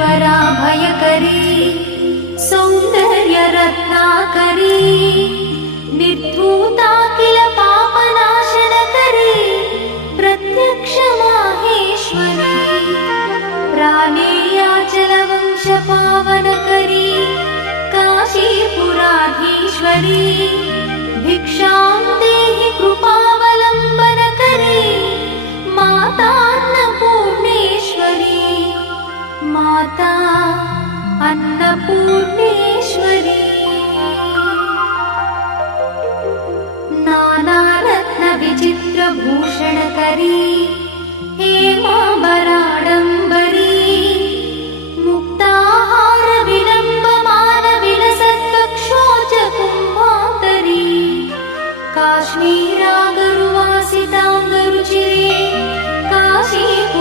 वराभयकरी सौन्दर्यरत्नाकरी निर्धूता किल पापनाशनकरी प्रत्यक्ष माहेश्वरी प्राणेयाचलवंशपावनकरी काशीपुराधीश्वरी भिक्षां देहि कृपावलम्बनकरी माता अन्नपूर्णेश्वरी माता अन्नपूर्णेश्वरी नानारत्नविचित्रभूषणकरी हेमाम्बराडम्बरी मुक्ताहारविलम्बमानविलसत्कक्षोजकुम्भान्तरी काश्मीरागरुवासिताङ्गरुचिरे काशीपुराधीश्वरी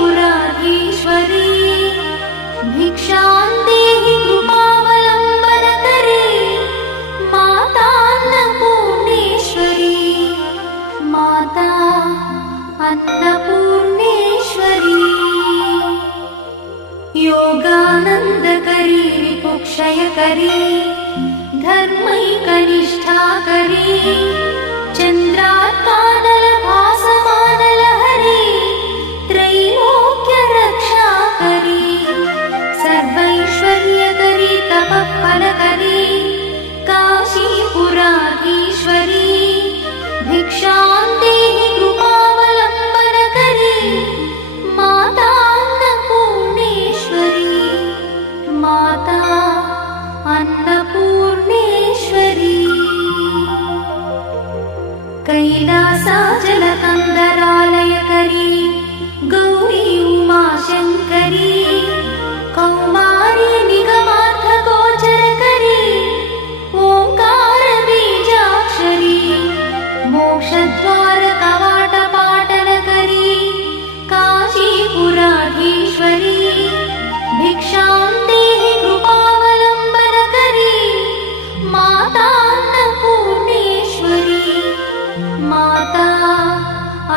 भिक्षां देहि कृपावलम्बनकरी माता अन्नपूर्णेश्वरी माता अन्नपूर्णेश्वरी योगानन्दकरी रिपुक्षयकरी धर्मैकनिष्ठाकरी चन्द्रात्मानलभासमानलहरी त्रैलोक्यरक्षाकरी सर्वैश्वर्यकरी तपःफलकरी काशीपुराधीश्वरी भिक्षां देहि कृपावलम्बनकरी माता अन्नपूर्णेश्वरी माता अन्नपूर्णेश्वरी कैलासाचलकन्दरालयकरी गौरी उमाशङ्करी कौमारी निगमार्थगोचरकरी ओङ्कारबीजाक्षरी मोक्षद्वारकवाटपाटनकरी काशीपुराधीश्वरी भिक्षां देहि कृपावलम्बनकरी माता अन्नपूर्णेश्वरी माता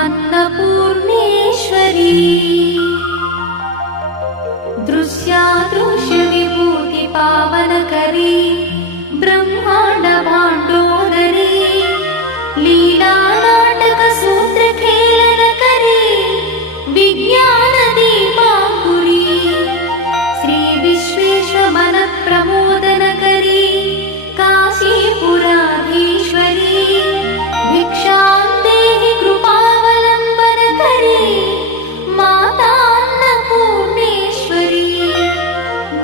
अन्नपूर्णेश्वरी दृश्यादृश्यविभूतिपावनकरी ब्रह्माण्डभाण्डोदरी लीलानाटकसूत्रखेलनकरी विज्ञानदीपाङ्कुरी श्रीविश्वेशमनप्रमोदनकरी काशीपुराधीश्वरी भिक्षां देहि कृपावलम्बनकरी माता अन्नपूर्णेश्वरी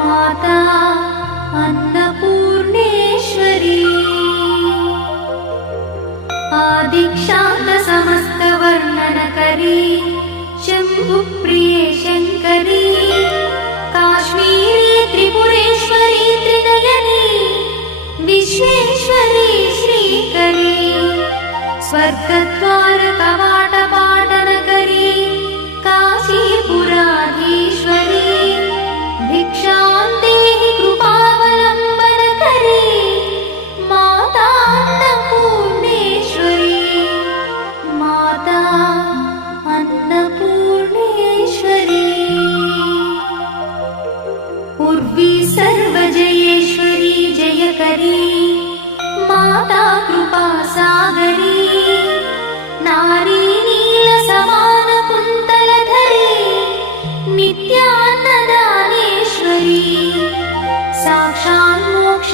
माता अन्नपूर्णेश्वरी आदिक्षान्तसमस्तवर्णनकरी शम्भुप्रिये शङ्करी काश्मीरी त्रिपुरेश्वरी त्रिनयनी विश्वेश्वरी श्रीकरी स्वर्गद्वारकवाटपाटनकरी काशीपुराधीश्वरी भिक्षां देहि कृपावलम्बनकरी माता अन्नपूर्णेश्वरी माता अन्नपूर्णेश्वरी उर्वी सर्वजयेश्वरी जयकरी माता कृपासागरी नारी नीलसमानकुन्तलधरी नित्यान्नदानेश्वरी साक्षात् मोक्ष